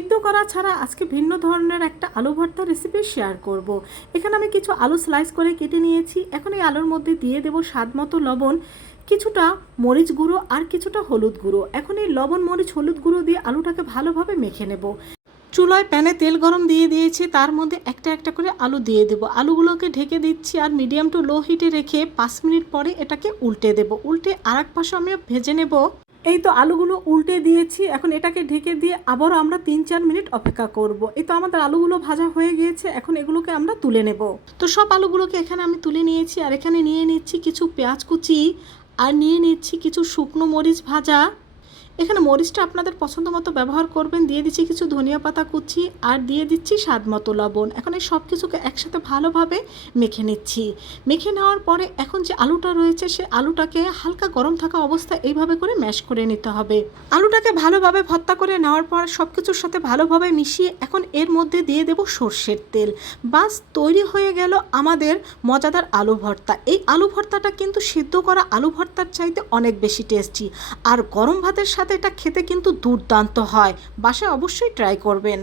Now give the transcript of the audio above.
সিদ্ধ করা ছাড়া আজকে ভিন্ন ধরনের একটা আলু ভর্তা রেসিপি শেয়ার করব। এখানে আমি কিছু আলু স্লাইস করে কেটে নিয়েছি। এখন এই আলুর মধ্যে দিয়ে দেব স্বাদ মতো লবণ, কিছুটা মরিচ গুঁড়ো আর কিছুটা হলুদ গুঁড়ো। এখন এই লবণ মরিচ হলুদ গুঁড়ো দিয়ে আলুটাকে ভালোভাবে মেখে নেব। চুলায় প্যানে তেল গরম দিয়ে দিয়েছি, তার মধ্যে একটা একটা করে আলু দিয়ে দেব। আলুগুলোকে ঢেকে দিচ্ছি আর মিডিয়াম টু লো হিটে রেখে 5 মিনিট পরে এটাকে উল্টে দেব। উল্টে আরেক পাশে আমি ভেজে নেব। এই তো আলুগুলো উল্টে দিয়েছি, এখন এটাকে ঢেকে দিয়ে আবারও আমরা 3-4 মিনিট অপেক্ষা করব। এই তো আমাদের আলুগুলো ভাজা হয়ে গিয়েছে, এখন এগুলোকে আমরা তুলে নেব। তো সব আলুগুলোকে এখানে আমি তুলে নিয়েছি আর এখানে নিয়ে নিচ্ছি কিছু পেঁয়াজ কুচি আর নিয়ে নিচ্ছি কিছু শুকনো মরিচ ভাজা। এখানে মরিচটা আপনাদের পছন্দ মতো ব্যবহার করবেন। দিয়ে দিচ্ছি কিছু ধনিয়া পাতা কুচি আর দিয়ে দিচ্ছি স্বাদ মতো লবণ। এখন এই সব কিছুকে একসাথে ভালোভাবে মেখে নিচ্ছি। মেখে নেওয়ার পরে এখন যে আলুটা রয়েছে সে আলুটাকে হালকা গরম থাকা অবস্থায় এইভাবে করে ম্যাশ করে নিতে হবে। আলুটাকে ভালোভাবে ভর্তা করে নেওয়ার পর সব কিছুর সাথে ভালোভাবে মিশিয়ে এখন এর মধ্যে দিয়ে দেব সর্ষের তেল। বাস তৈরি হয়ে গেল আমাদের মজাদার আলু ভর্তা। এই আলু ভর্তাটা কিন্তু সিদ্ধ করা আলু ভর্তার চাইতে অনেক বেশি টেস্টি, আর গরম ভাতের সাথে এটা খেতে কিন্তু দুর্দান্ত হয়। বাসায় অবশ্যই ট্রাই করবেন।